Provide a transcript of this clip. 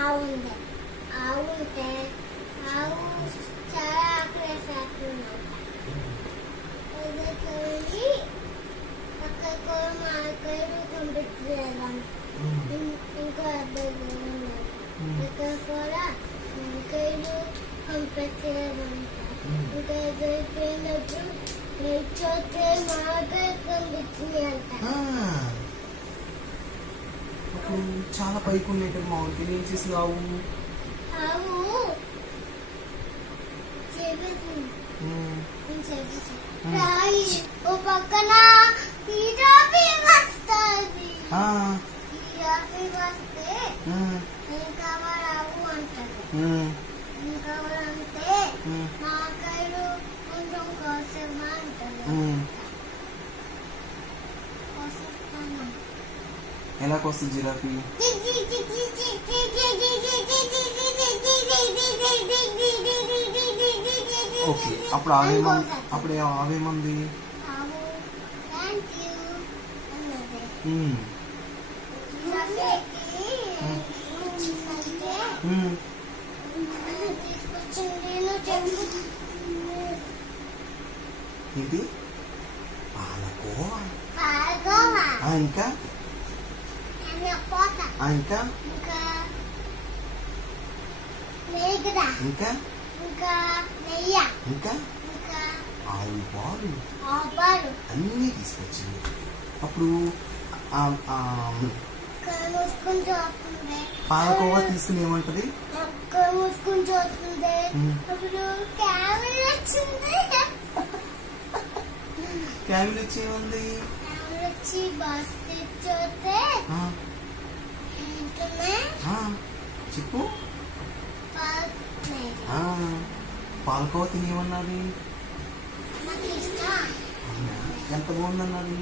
ఆవు ఉంది. ఆవు ఉంటే ఆవు చాలా ఆకలి వేసేస్తుందంట. వెళ్ళి అక్కడికి మామిడికాయలు పంపించలేదంట. ఇంకో అబ్బాయి ఇక్కడ కూడా మామిడికాయలు పంపించలేదంట. ఇంకా ఎదురైపోయినప్పుడు నేర్చోతే మామిడికాయలు పంపించినాయంట. అప్పుడు చాలా పైకి ఉండేట మామిడికాయలు ఏం చేసింది ఆవు? ఆవు చేపేసింది. ఓ పక్కన జిరాఫీ వస్తుంది. జిరాఫీ వస్తే ఏం కావాలి ఆవు అంటది. ఏం కావాలంటే మాకాయలు కొంచెం కోసమా అంటది. కోసేస్తాను. ఎలా కోస్తుంది జిరాఫీ? ఓకే, అప్పుడు ఆవేమంది? ఏంటి? పాలకోవా. ఇంకా ఇంకా ఇంకా ఇంకా ఆవు పాలు అన్నీ తీసుకొచ్చింది. అప్పుడు పాలకోవా తీసుకుని ఏమంటది? క్యామిల్ వచ్చి ఏముంది? చెప్పు. పాలకోవా తిని ఏమన్నది? ఎంత బాగుందన్నది?